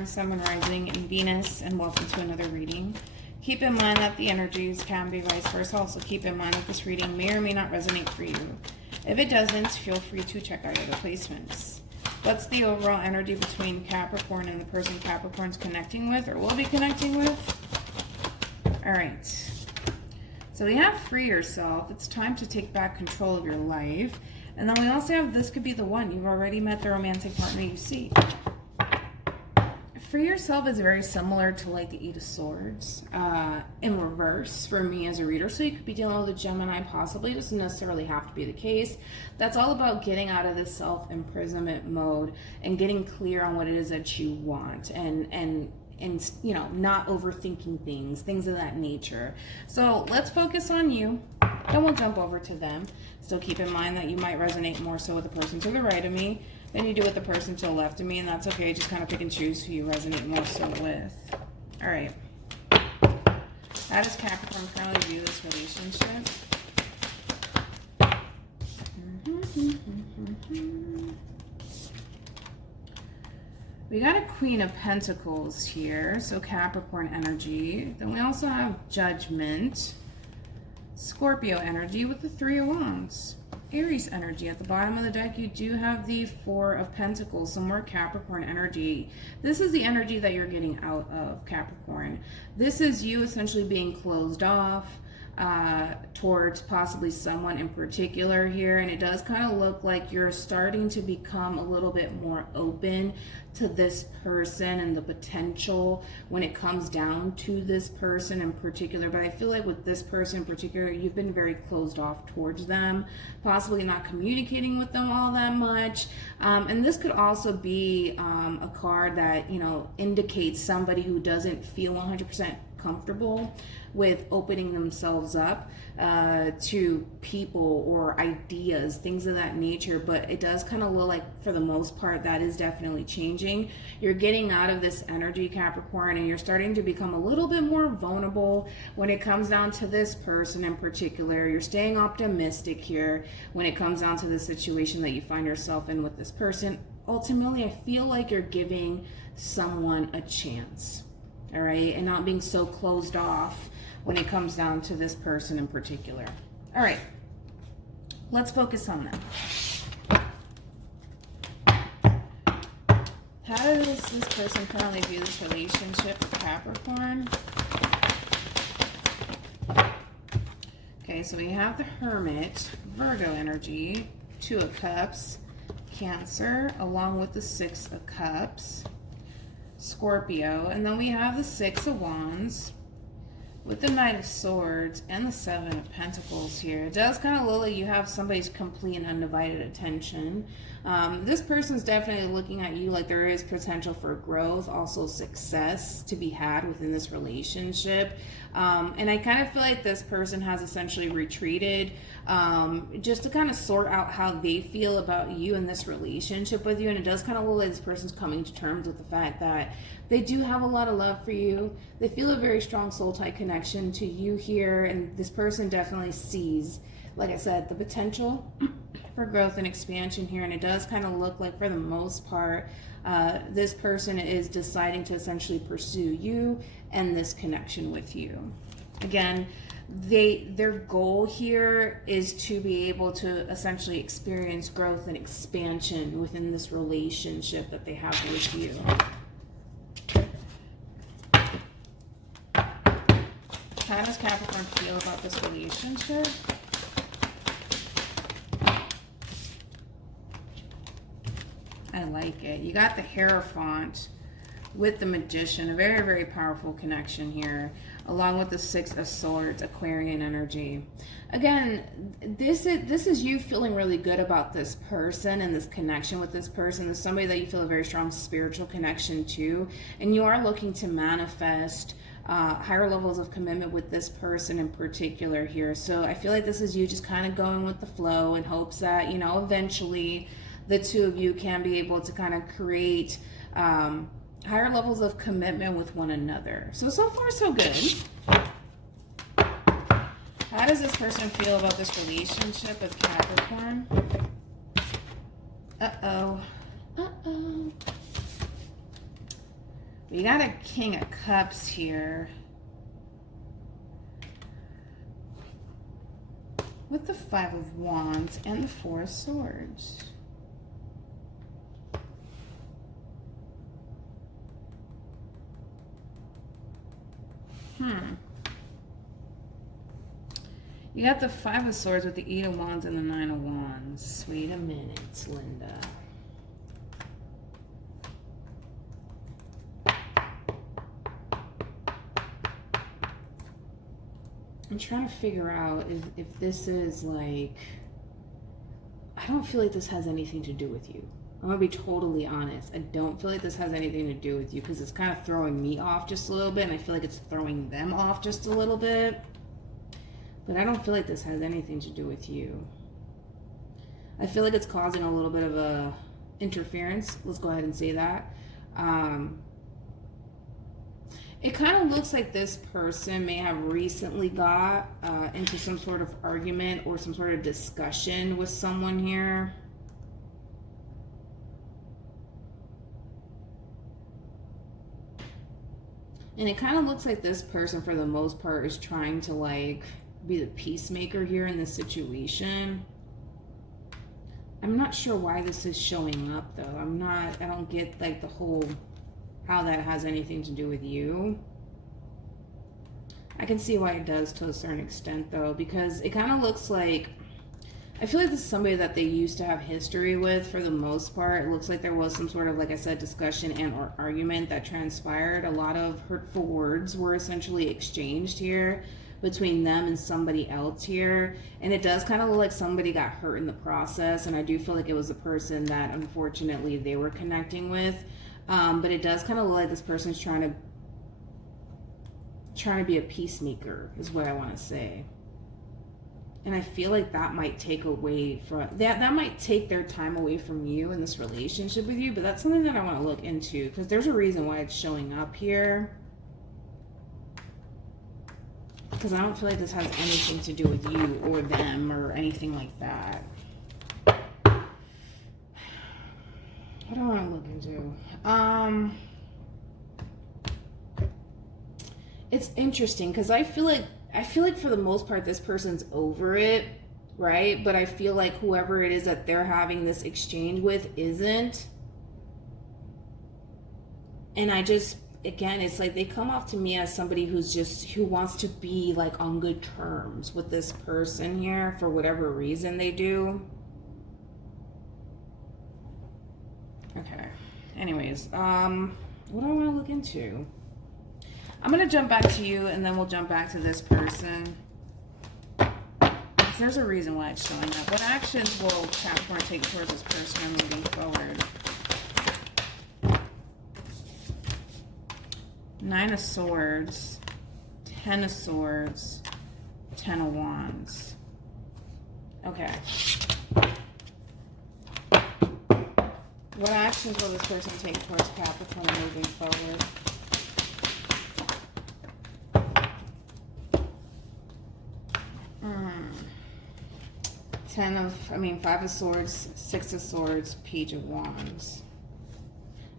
Capricorn, Sun, Rising, and Venus, and welcome to another reading. Keep in mind that the energies can be vice versa. Also keep in mind that this reading may or may not resonate for you. If it doesn't, feel free to check out other placements. What's the overall energy between Capricorn and the person Capricorn's connecting with or will be connecting with? All right. So we have free yourself. It's time to take back control of your life. And then we also have this could be the one. You've already met the romantic partner you seek. Free yourself is very similar to like the Eight of Swords in reverse for me as a reader. So you could be dealing with a Gemini possibly. It doesn't necessarily have to be the case. That's all about getting out of this self-imprisonment mode and getting clear on what it is that you want and you know, not overthinking things of that nature. So let's focus on you. Then we'll jump over to them. Still keep in mind that you might resonate more so with the person to the right of me than you do with the person to the left of me, and that's okay. Just kind of pick and choose who you resonate more so with. All right. How does Capricorn currently view this relationship? We got a Queen of Pentacles here, so Capricorn energy. Then we also have Judgment, Scorpio energy with the Three of Wands. Aries energy. At the bottom of the deck, you do have the Four of Pentacles, some more Capricorn energy. This is the energy that you're getting out of, Capricorn. This is you essentially being closed off towards possibly someone in particular here, and it does kind of look like you're starting to become a little bit more open to this person and the potential when it comes down to this person in particular. But I feel like with this person in particular, you've been very closed off towards them, possibly not communicating with them all that much. And this could also be a card that, you know, indicates somebody who doesn't feel 100% comfortable with opening themselves up to people or ideas, things of that nature. But it does kind of look like, for the most part, that is definitely changing. You're getting out of this energy, Capricorn, and you're starting to become a little bit more vulnerable when it comes down to this person in particular. You're staying optimistic here when it comes down to the situation that you find yourself in with this person. Ultimately, I feel like you're giving someone a chance. All right, and not being so closed off when it comes down to this person in particular. All right, let's focus on them. How does this person currently view this relationship with Capricorn? Okay, so we have the Hermit, Virgo energy, Two of Cups, Cancer, along with the Six of Cups, Scorpio, and then we have the Six of Wands with the Knight of Swords and the Seven of Pentacles here. It does kind of look like you have somebody's complete and undivided attention. This person's definitely looking at you like there is potential for growth, also success to be had within this relationship. And I kind of feel like this person has essentially retreated just to kind of sort out how they feel about you and this relationship with you. And it does kind of look like this person's coming to terms with the fact that they do have a lot of love for you. They feel a very strong soul tie connection to you here. And this person definitely sees, like I said, the potential for growth and expansion here. And it does kind of look like, for the most part, this person is deciding to essentially pursue you and this connection with you. Again, their goal here is to be able to essentially experience growth and expansion within this relationship that they have with you. How does Capricorn feel about this relationship? I like it. You got the Hierophant with the Magician, a very, very powerful connection here, along with the Six of Swords, Aquarian energy. Again, this is you feeling really good about this person and this connection with this person. There's somebody that you feel a very strong spiritual connection to, and you are looking to manifest higher levels of commitment with this person in particular here. So I feel like this is you just kind of going with the flow in hopes that, you know, eventually the two of you can be able to kind of create higher levels of commitment with one another. So far, so good. How does this person feel about this relationship with Capricorn? Uh-oh. Uh-oh. We got a King of Cups here. With the Five of Wands and the Four of Swords. You got the Five of Swords with the Eight of Wands and the Nine of Wands. Wait a minute, Linda. I'm trying to figure out if this is like... I don't feel like this has anything to do with you. I'm going to be totally honest. I don't feel like this has anything to do with you because it's kind of throwing me off just a little bit, and I feel like it's throwing them off just a little bit. But I don't feel like this has anything to do with you. I feel like it's causing a little bit of a interference. Let's go ahead and say that. It kind of looks like this person may have recently got into some sort of argument or some sort of discussion with someone here. And it kind of looks like this person, for the most part, is trying to like be the peacemaker here in this situation. I'm not sure why this is showing up though. I don't get like the whole, how that has anything to do with you. I can see why it does to a certain extent though, because it kind of looks like, I feel like this is somebody that they used to have history with for the most part. It looks like there was some sort of, like I said, discussion and or argument that transpired. A lot of hurtful words were essentially exchanged here between them and somebody else here. And it does kind of look like somebody got hurt in the process. And I do feel like it was a person that unfortunately they were connecting with. But it does kind of look like this person's trying to be a peacemaker is what I want to say. And I feel like that might take away from that might take their time away from you in this relationship with you. But that's something that I want to look into, because there's a reason why it's showing up here. Because I don't feel like this has anything to do with you or them or anything like that. What do I want to look into? It's interesting because I feel like for the most part this person's over it, right? But I feel like whoever it is that they're having this exchange with isn't. And I just, again, it's like they come off to me as somebody who wants to be like on good terms with this person here for whatever reason they do. Okay. Anyways, what do I want to look into? I'm going to jump back to you, and then we'll jump back to this person. There's a reason why it's showing up. What actions will Capricorn take towards this person moving forward? Nine of Swords, Ten of Swords, Ten of Wands. Okay. What actions will this person take towards Capricorn moving forward? Five of Swords, Six of Swords, Page of Wands.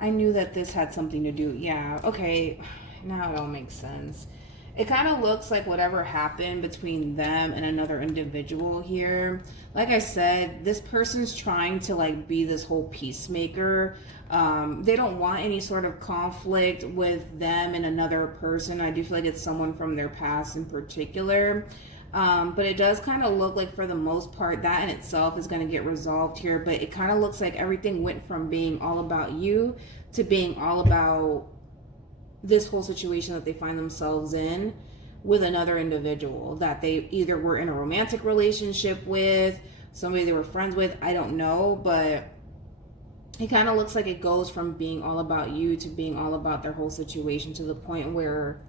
I knew that this had something to do. Yeah, okay. Now it all makes sense. It kind of looks like whatever happened between them and another individual here. Like I said, this person's trying to like be this whole peacemaker. They don't want any sort of conflict with them and another person. I do feel like it's someone from their past in particular. But it does kind of look like for the most part that in itself is going to get resolved here. But it kind of looks like everything went from being all about you to being all about this whole situation that they find themselves in with another individual that they either were in a romantic relationship with, somebody they were friends with, I don't know, but it kind of looks like it goes from being all about you to being all about their whole situation, to the point where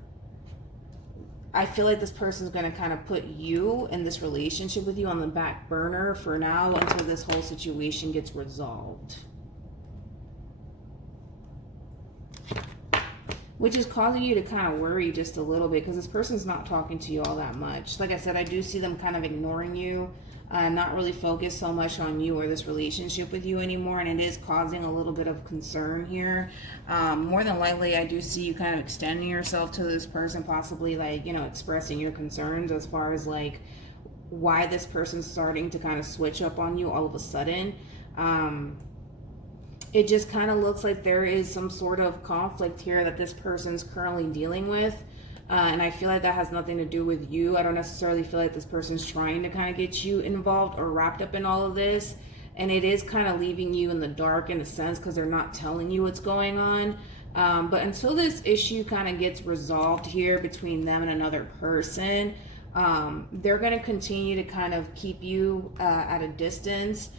I feel like this person's going to kind of put you and this relationship with you on the back burner for now until this whole situation gets resolved. which is causing you to kind of worry just a little bit because this person's not talking to you all that much. Like I said, I do see them kind of ignoring you, not really focused so much on you or this relationship with you anymore, and it is causing a little bit of concern here. More than likely, I do see you kind of extending yourself to this person, possibly like, you know, expressing your concerns as far as like why this person's starting to kind of switch up on you all of a sudden. It just kind of looks like there is some sort of conflict here that this person's currently dealing with. And I feel like that has nothing to do with you. I don't necessarily feel like this person's trying to kind of get you involved or wrapped up in all of this. And it is kind of leaving you in the dark in a sense because they're not telling you what's going on. But until this issue kind of gets resolved here between them and another person, they're going to continue to kind of keep you at a distance.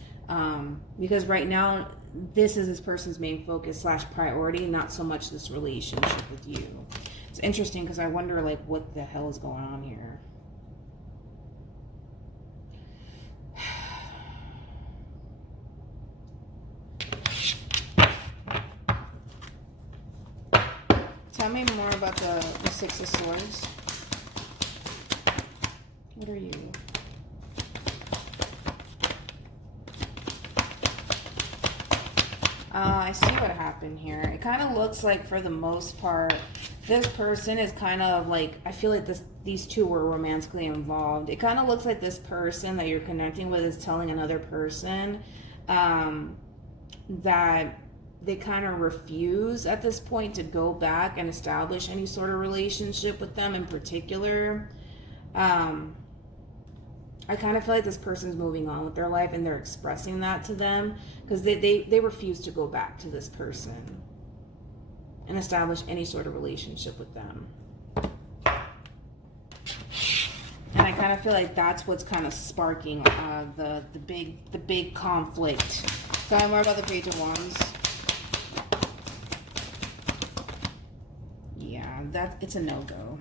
Because right now, this is this person's main focus / priority, not so much this relationship with you. It's interesting because I wonder like what the hell is going on here. Tell me more about the Six of Swords. What are you? I see what happened here. It kind of looks like for the most part, this person is kind of like, I feel like these two were romantically involved. It kind of looks like this person that you're connecting with is telling another person that they kind of refuse at this point to go back and establish any sort of relationship with them in particular. I kind of feel like this person's moving on with their life and they're expressing that to them because they refuse to go back to this person and establish any sort of relationship with them. And I kind of feel like that's what's kind of sparking the big conflict. Tell me more about the Page of Wands. Yeah, it's a no-go.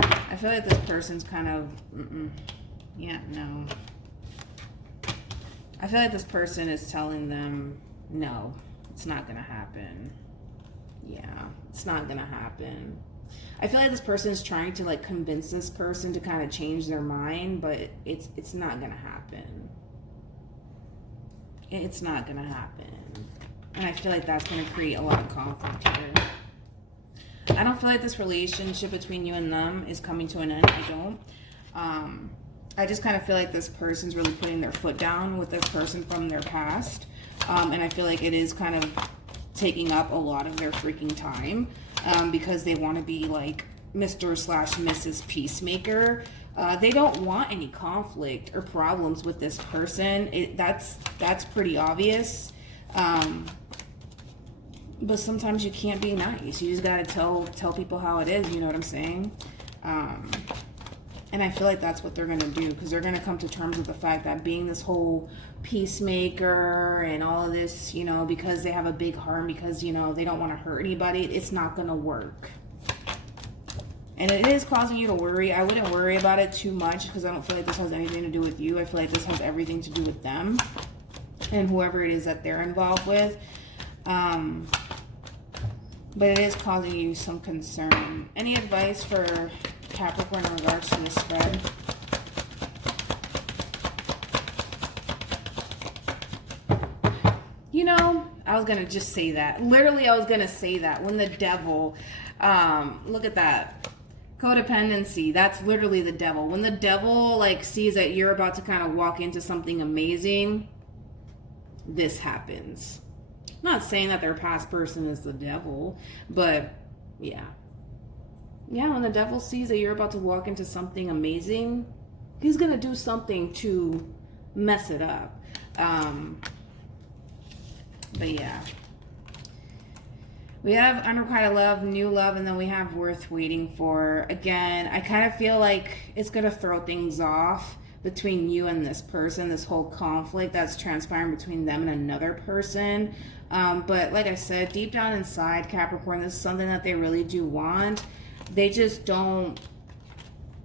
I feel like this person's kind of yeah, no. I feel like this person is telling them, no, it's not going to happen. Yeah, it's not going to happen. I feel like this person is trying to like convince this person to kind of change their mind, but it's not going to happen. It's not going to happen. And I feel like that's going to create a lot of conflict here. I don't feel like this relationship between you and them is coming to an end. I don't. I just kind of feel like this person's really putting their foot down with this person from their past. And I feel like it is kind of taking up a lot of their freaking time because they want to be like Mr./Mrs. Peacemaker. They don't want any conflict or problems with this person. That's pretty obvious. But sometimes you can't be nice. You just got to tell people how it is. You know what I'm saying? And I feel like that's what they're going to do because they're going to come to terms with the fact that being this whole peacemaker and all of this, you know, because they have a big heart, because, you know, they don't want to hurt anybody, it's not going to work. And it is causing you to worry. I wouldn't worry about it too much because I don't feel like this has anything to do with you. I feel like this has everything to do with them and whoever it is that they're involved with. But it is causing you some concern. Any advice for Capricorn in regards to this spread? You know, I was going to just say that. Literally, I was going to say that. When the devil, look at that. Codependency, that's literally the devil. When the devil like sees that you're about to kind of walk into something amazing, this happens. I'm not saying that their past person is the devil, but yeah. Yeah, when the devil sees that you're about to walk into something amazing, he's going to do something to mess it up. But yeah. We have unrequited love, new love, and then we have worth waiting for. Again, I kind of feel like it's going to throw things off between you and this person, this whole conflict that's transpiring between them and another person. But like I said, deep down inside, Capricorn, this is something that they really do want. They just don't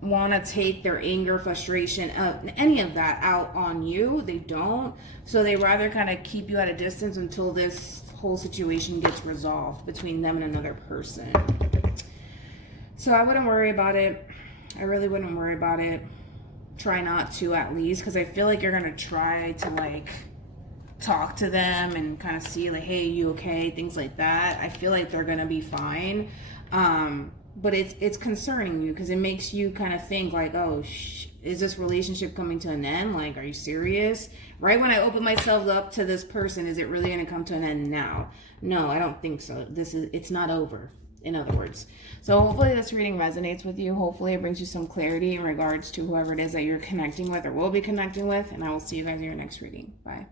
want to take their anger, frustration, any of that out on you. They don't. So they rather kind of keep you at a distance until this whole situation gets resolved between them and another person. So I wouldn't worry about it. I really wouldn't worry about it. Try not to, at least, because I feel like you're going to try to, like, talk to them and kind of see, like, hey, you okay? Things like that. I feel like they're going to be fine. But it's concerning you because it makes you kind of think, like, oh, is this relationship coming to an end? Like, are you serious? Right when I open myself up to this person, is it really going to come to an end now? No, I don't think so. It's not over, in other words. So hopefully this reading resonates with you. Hopefully it brings you some clarity in regards to whoever it is that you're connecting with or will be connecting with. And I will see you guys in your next reading. Bye.